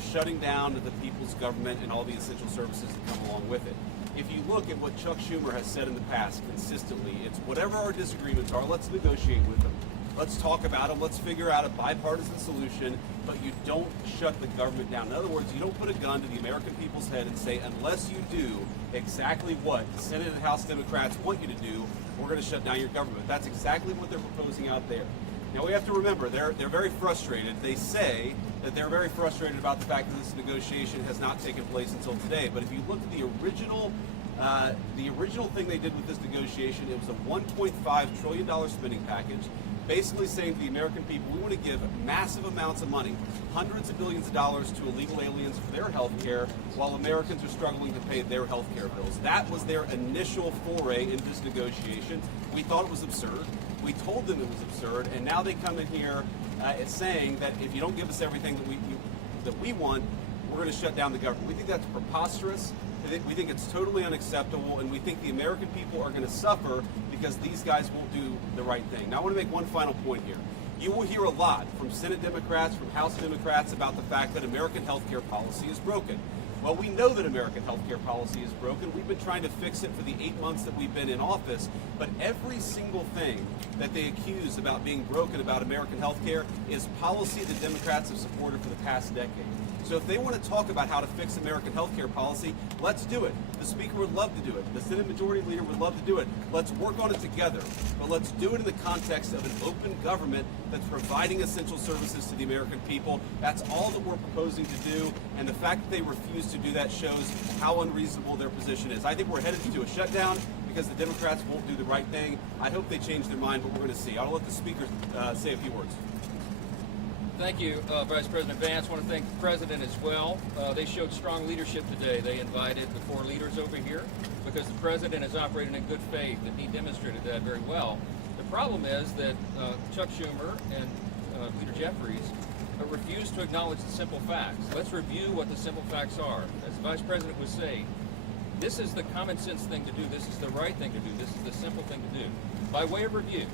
shutting down the people's government and all the essential services that come along with it. If you look at what Chuck Schumer has said in the past consistently, it's whatever our disagreements are, let's negotiate with them. Let's talk about them. Let's figure out a bipartisan solution, but you don't shut the government down. In other words, you don't put a gun to the American people's head and say, unless you do exactly what the Senate and House Democrats want you to do, we're going to shut down your government. That's exactly what they're proposing out there. Now, we have to remember, they're very frustrated. They say that they're very frustrated about the fact that this negotiation has not taken place until today. But if you look at the original thing they did with this negotiation, it was a $1.5 trillion spending package, basically saying to the American people, we want to give massive amounts of money, hundreds of billions of dollars to illegal aliens for their health care, while Americans are struggling to pay their health care bills. That was their initial foray into this negotiation. We thought it was absurd. We told them it was absurd, and now they come in here saying that if you don't give us everything that we want, we're going to shut down the government. We think that's preposterous. We think it's totally unacceptable, and we think the American people are going to suffer because these guys won't do the right thing. Now, I want to make one final point here. You will hear a lot from Senate Democrats, from House Democrats about the fact that American health care policy is broken. Well, we know that American health care policy is broken. We've been trying to fix it for the 8 months that we've been in office, but every single thing that they accuse about being broken about American health care is policy the Democrats have supported for the past decade. So if they want to talk about how to fix American health care policy, let's do it. The Speaker would love to do it. The Senate Majority Leader would love to do it. Let's work on it together. But let's do it in the context of an open government that's providing essential services to the American people. That's all that we're proposing to do. And the fact that they refuse to do that shows how unreasonable their position is. I think we're headed to a shutdown because the Democrats won't do the right thing. I hope they change their mind, but we're going to see. I'll let the Speaker say a few words. Thank you, Vice President Vance. I want to thank the President as well. They showed strong leadership today. They invited the four leaders over here because the President is operating in good faith, and he demonstrated that very well. The problem is that Chuck Schumer and Leader Jeffries refuse to acknowledge the simple facts. Let's review what the simple facts are. As the Vice President was saying, this is the common sense thing to do. This is the right thing to do. This is the simple thing to do. By way of review,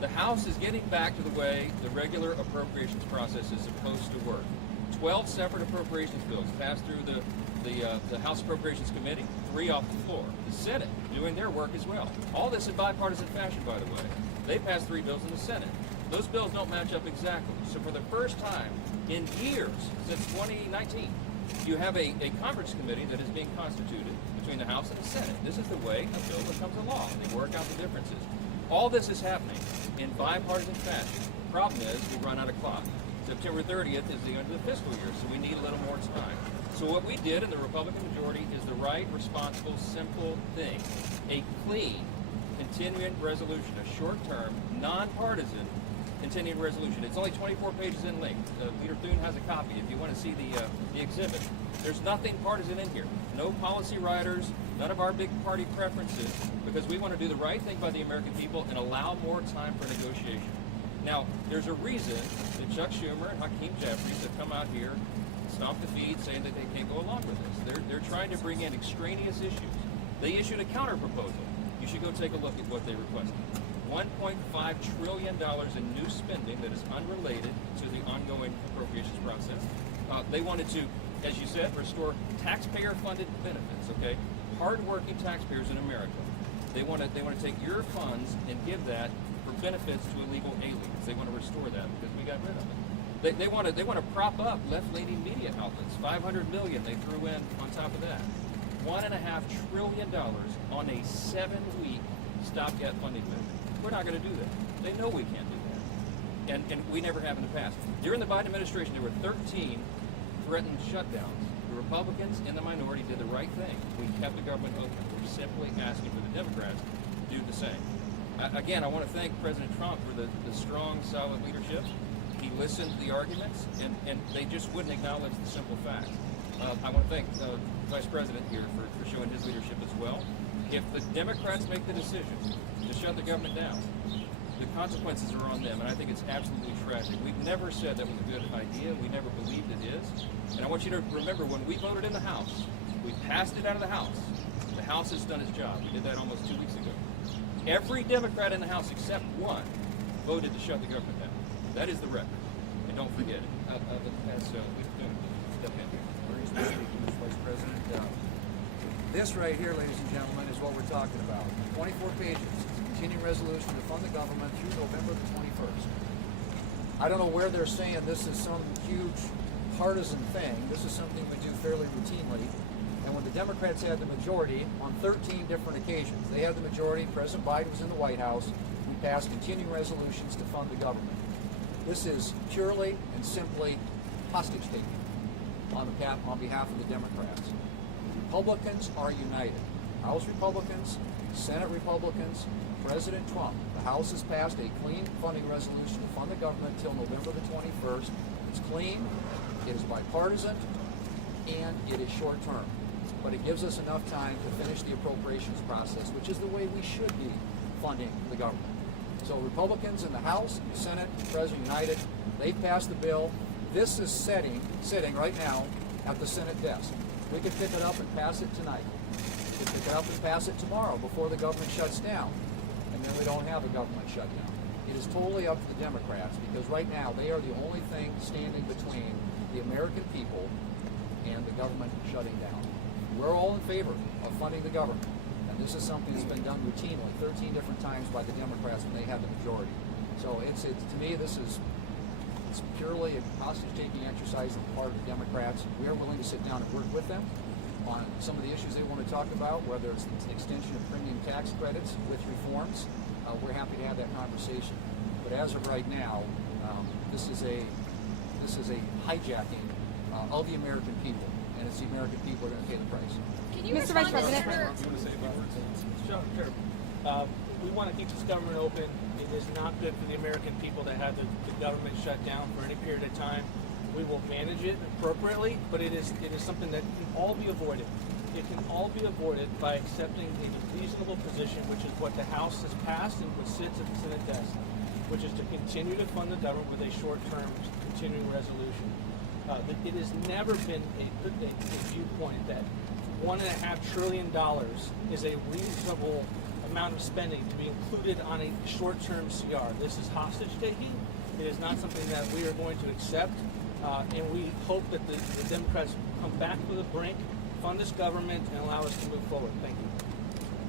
the House is getting back to the way the regular appropriations process is supposed to work. 12 separate appropriations bills passed through the House Appropriations Committee, 3 off the floor. The Senate doing their work as well. All this in bipartisan fashion, by the way. They passed 3 bills in the Senate. Those bills don't match up exactly. So for the first time in years, since 2019, you have a conference committee that is being constituted between the House and the Senate. This is the way a bill becomes a law. They work out the differences. All this is happening in bipartisan fashion. The problem is we run out of clock. September 30th is the end of the fiscal year, so we need a little more time. So what we did in the Republican majority is the right, responsible, simple thing. A clean, continuing resolution, a short-term, nonpartisan continuing resolution. It's only 24 pages in length. Leader Thune has a copy if you want to see the exhibit. There's nothing partisan in here. No policy riders, none of our big party preferences, because we want to do the right thing by the American people and allow more time for negotiation. Now, there's a reason that Chuck Schumer and Hakeem Jeffries have come out here, stomped the feet, saying that they can't go along with this. They're trying to bring in extraneous issues. They issued a counter proposal. You should go take a look at what they requested. $1.5 trillion in new spending that is unrelated to the ongoing appropriations process. They wanted to, as you said, restore taxpayer-funded benefits. Okay, hard-working taxpayers in America. They want to take your funds and give that for benefits to illegal aliens. They want to restore that because we got rid of it. They want to prop up left-leaning media outlets. $500 million they threw in on top of that. $1.5 trillion on a 7-week stopgap funding measure. We're not going to do that. They know we can't do that. And we never have in the past. During the Biden administration, there were 13 threatened shutdowns. The Republicans in the minority did the right thing. We kept the government open. We're simply asking for the Democrats to do the same. Again, I want to thank President Trump for the strong, solid leadership. He listened to the arguments, and they just wouldn't acknowledge the simple facts. I want to thank the Vice President here for showing his leadership as well. If the Democrats make the decision to shut the government down, the consequences are on them, and I think it's absolutely tragic. We've never said that was a good idea. We never believed it is. And I want you to remember, when we voted in the House, we passed it out of the House. The House has done its job. We did that almost 2 weeks ago. Every Democrat in the House except one voted to shut the government down. That is the record. And don't forget it. As Leader Thune stepped in here. This right here, ladies and gentlemen, is what we're talking about. 24 pages, continuing resolution to fund the government through November the 21st. I don't know where they're saying this is some huge partisan thing. This is something we do fairly routinely. And when the Democrats had the majority on 13 different occasions, they had the majority, President Biden was in the White House, we passed continuing resolutions to fund the government. This is purely and simply hostage taking on behalf of the Democrats. Republicans are united. House Republicans, Senate Republicans, President Trump. The House has passed a clean funding resolution to fund the government until November the 21st. It's clean, it is bipartisan, and it is short term. But it gives us enough time to finish the appropriations process, which is the way we should be funding the government. So Republicans in the House, Senate, President united, they've passed the bill. This is sitting right now at the Senate desk. We can pick it up and pass it tonight. We can pick it up and pass it tomorrow before the government shuts down. And then we don't have a government shutdown. It is totally up to the Democrats because right now they are the only thing standing between the American people and the government shutting down. We're all in favor of funding the government. And this is something that's been done routinely 13 different times by the Democrats when they had the majority. So to me, this is purely a hostage-taking exercise on the part of the Democrats. We are willing to sit down and work with them on some of the issues they want to talk about, whether it's the extension of premium tax credits with reforms. We're happy to have that conversation. But as of right now, this is a hijacking of the American people, and it's the American people who are going to pay the price. Can you Mr. Vice President? Sure. We want to keep this government open. It is not good for the American people to have the government shut down for any period of time. We will manage it appropriately, but it is something that can all be avoided. It can all be avoided by accepting a reasonable position, which is what the House has passed and what sits at the Senate desk, which is to continue to fund the government with a short-term continuing resolution. It has never been a viewpoint that $1.5 trillion is a reasonable amount of spending to be included on a short-term CR. This is hostage taking. It is not something that we are going to accept, and we hope that the Democrats come back to the brink, fund this government, and allow us to move forward. Thank you.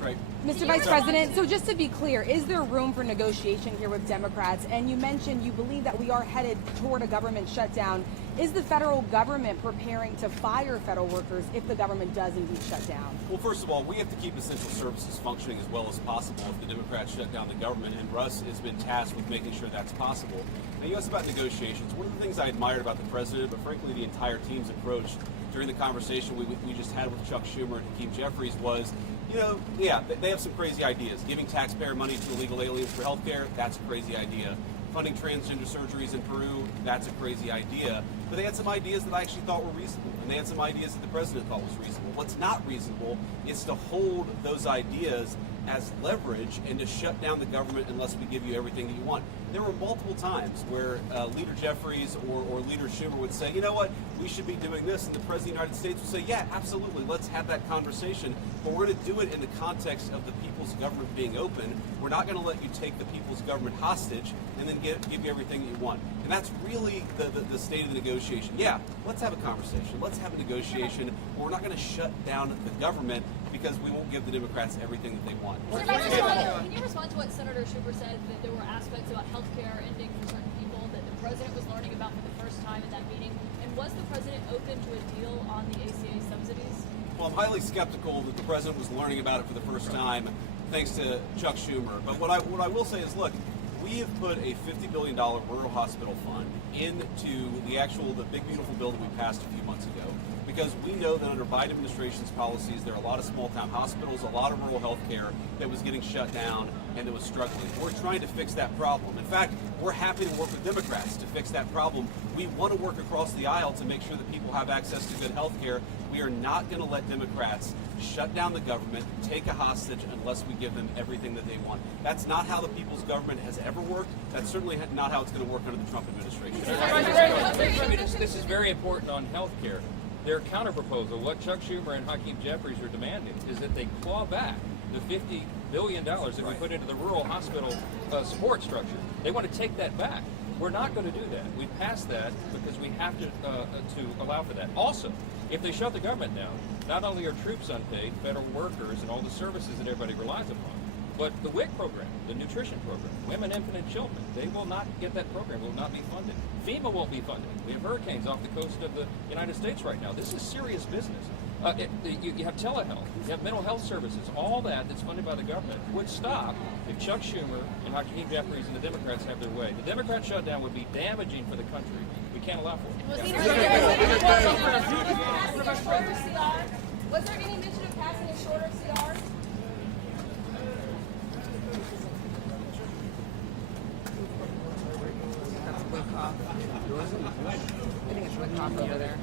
Right. Mr. Vice President, so just to be clear, is there room for negotiation here with Democrats? And you mentioned you believe that we are headed toward a government shutdown. Is the federal government preparing to fire federal workers if the government does indeed shut down? Well, first of all, we have to keep essential services functioning as well as possible if the Democrats shut down the government, and Russ has been tasked with making sure that's possible. Now, you asked about negotiations. One of the things I admired about the president, but frankly the entire team's approach during the conversation we just had with Chuck Schumer and Hakeem Jeffries was, they have some crazy ideas. Giving taxpayer money to illegal aliens for health care, that's a crazy idea. Funding transgender surgeries in Peru, that's a crazy idea. But they had some ideas that I actually thought were reasonable, and they had some ideas that the president thought was reasonable. What's not reasonable is to hold those ideas as leverage and to shut down the government unless we give you everything that you want. There were multiple times where Leader Jeffries or Leader Schumer would say, you know what, we should be doing this, and the President of the United States would say, yeah, absolutely, let's have that conversation, but we're going to do it in the context of the people's government being open. We're not going to let you take the people's government hostage and then give you everything that you want. And that's really the state of the negotiation. Yeah, let's have a conversation. Let's have a negotiation, but we're not going to shut down the government because we won't give the Democrats everything that they want. Can you respond to what Senator Schumer said, that there were aspects about health care ending for certain people that the president was learning about for the first time at that meeting? And was the president open to a deal on the ACA subsidies? Well, I'm highly skeptical that the president was learning about it for the first time thanks to Chuck Schumer. But what I will say is, look, we have put a $50 billion rural hospital fund into the big beautiful bill that we passed a few months ago, because we know that under Biden administration's policies, there are a lot of small town hospitals, a lot of rural health care that was getting shut down and that was struggling. We're trying to fix that problem. In fact, we're happy to work with Democrats to fix that problem. We want to work across the aisle to make sure that people have access to good health care. We are not going to let Democrats shut down the government, take a hostage unless we give them everything that they want. That's not how the people's government has ever worked. That's certainly not how it's going to work under the Trump administration. This is very important on health care. Their counterproposal, what Chuck Schumer and Hakeem Jeffries are demanding, is that they claw back the $50 billion that we put into the rural hospital support structure. They want to take that back. We're not going to do that. We passed that because we have to allow for that. Also, if they shut the government down, not only are troops unpaid, federal workers, and all the services that everybody relies upon, but the WIC program, the nutrition program, women, infant, and children, they will not get that program, will not be funded. FEMA won't be funded. We have hurricanes off the coast of the United States right now. This is serious business. You have telehealth, you have mental health services, all that's funded by the government would stop if Chuck Schumer and Hakeem Jeffries and the Democrats have their way. The Democrat shutdown would be damaging for the country. We can't allow for it. Was there any mention of passing a shorter CR? I think it's Wick over there.